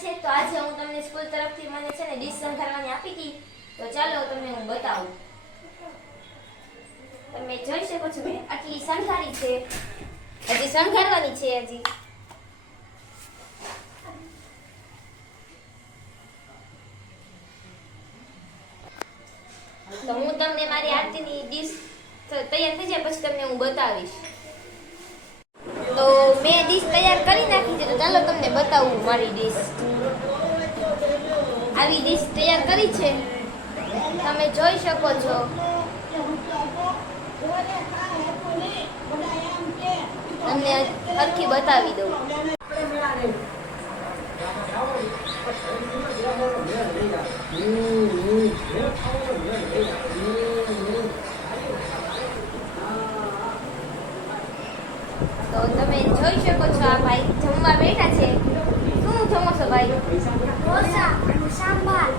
છે, તો આજે હું તમને સ્કૂલ તરફથી મને છે ને ડીશ સંઘારવાની આપી હતી. તો ચાલો તમને હું બતાવું. તમે જોઈ શકો છો મેં આટલી સંઘારી છે. હજી સંઘારવાની છે હજી. તો હું તમને મારી આરતીની ડીશ તૈયાર થઈ જાય પછી તમને હું બતાવીશ. તો મેં ડીશ તૈયાર કરી નાખી છે, તો ચાલો તમને બતાવું મારી ડીશ આવી ડીશ તૈયાર કરી છે. તમે જોઈ શકો છો. તમને સરખી બતાવી દઉં. તો તમે જોઈ શકો છો આ ભાઈ? જમવા બેઠા છે? શું જમો છો ભાઈ? ઢોસા અને સાંભાર.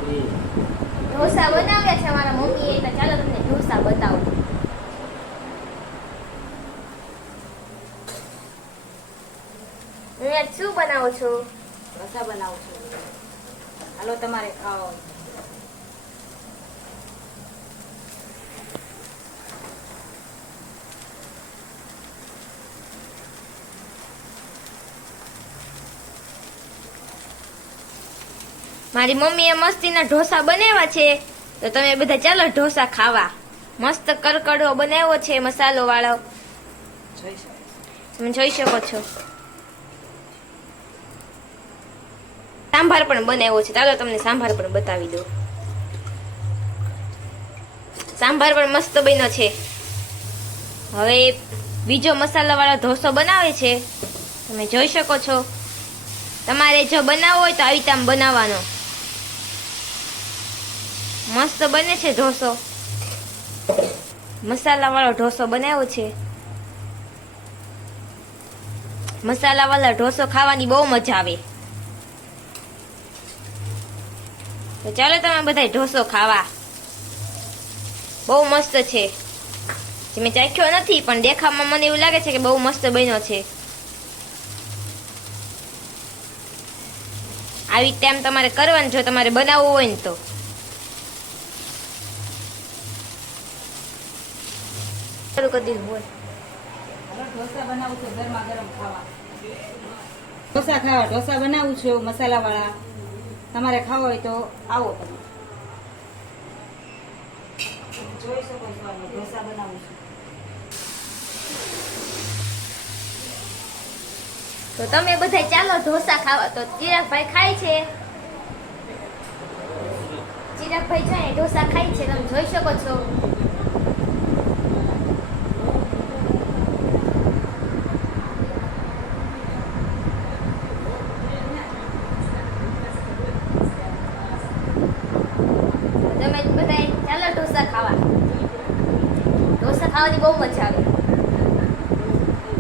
ઢોસા બનાવ્યા છે મારા મમ્મીએ. તો ચાલો તમને ઢોસા બતાવું. હું આજ શું બનાવો છો? ઢોસા બનાવું છું. હાલો તમારે મારી મમ્મીએ મસ્તીના ઢોસા બનાવ્યા છે. તો તમે બધા ચાલો ઢોસા ખાવા. મસ્ત કરકડો બનાવ્યો છે મસાલો વાળો. તમે જોઈ શકો છો. સાંભાર પણ બનાવ્યો છે. ચાલો તમને સાંભાર પણ બતાવી દો સાંભાર પણ મસ્ત બન્યો છે. હવે બીજો મસાલાવાળો ઢોસો બનાવે છે. તમે જોઈ શકો છો. તમારે જો બનાવવો હોય તો આવી રીતે આમ બનાવવાનો. મસ્ત બને છે ઢોસો. મસાલાવાળો ઢોસો બનાવ્યો છે. મસાલાવાળા ઢોસો ખાવાની બહુ મજા આવે. તો ચાલો તમે બધા ઢોસો ખાવા. બહુ મસ્ત છે. મેં ચાખ્યો નથી, પણ દેખાવમાં મને એવું લાગે છે કે બહુ મસ્ત બન્યો છે. આવી ટાઈમ તમારે કરવાનું, જો તમારે બનાવવું હોય ને તો. શરૂ કરી દીધું બોલ ઢોસા બનાવું છું ગરમા ગરમ ખાવા. ઢોસા ખાવા ઢોસા બનાવું છું મસાલાવાળા. તમારે ખાવા હોય તો આવો તમે. જોઈ શકો છો ઢોસા બનાવું છું. તો તમે બધા ચાલો ઢોસા ખાવા. તો ચિરાગભાઈ ખાય છે. ચિરાગભાઈ છે ને ઢોસા ખાય છે તમે જોઈ શકો છો તમે બધા ચાલો ઢોસા ખાવા ઢોસા ખાવાની બહુ મજા આવે.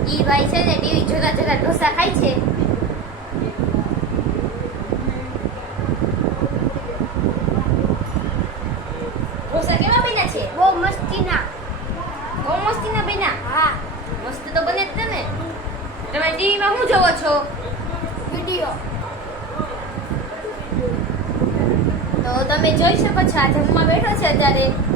ઈ ભાઈ છે ને ટીવી જોતા જોતા ઢોસા ખાય છે. ઢોસા કેવા બન્યા છે? બહુ મસ્તીના. બહુ મસ્તીના બન્યા? હા. મસ્ત તો બને જ ને. તમે ટીવીમાં શું જોવો છો? વીડિયો. તો તમે જોઈ શકો છો આ જમવા બેઠો છે અત્યારે.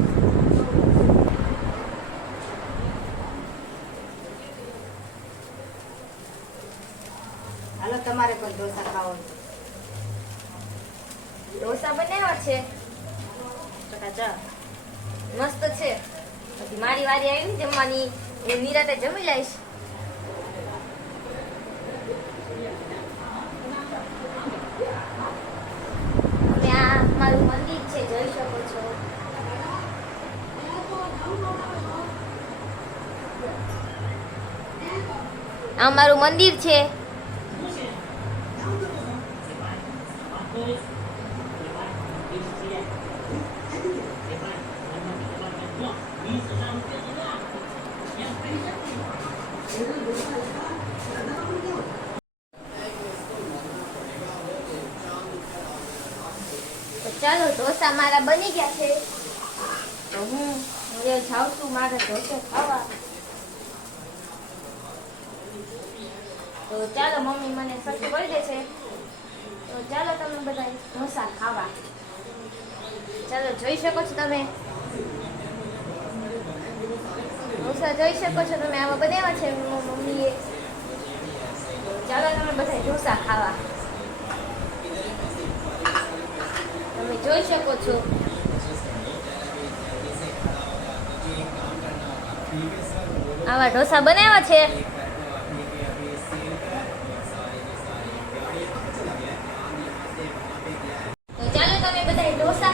હાલો તમારે પણ ઢોસા ખાવો ઢોસા બનાવ્યા છે? મસ્ત છે. મારી વારી આવી જમવાની. હું નિરાતે જમી લઈશ. મારું મંદિર છે, જોઈ શકો છો. આ મારું મંદિર છે. ચાલો ઢોસા મારા બની ગયા છે. તો હું? હવે જાઉં છું મારા ઢોસા ખાવા. તો ચાલો મમ્મી મને સચું કરી છે. તો ચાલો તમે બધા ઢોસા ખાવા. ચાલો જોઈ શકો છો તમે. ઢોસા જોઈ શકો છો તમે આવા બનાવ્યા છે મમ્મીએ. ચાલો તમે બધા ઢોસા ખાવા. તમે જોઈ શકો છો. આવા ઢોસા બનાવ્યા છે. તો ચાલો તમે બધા ઢોસા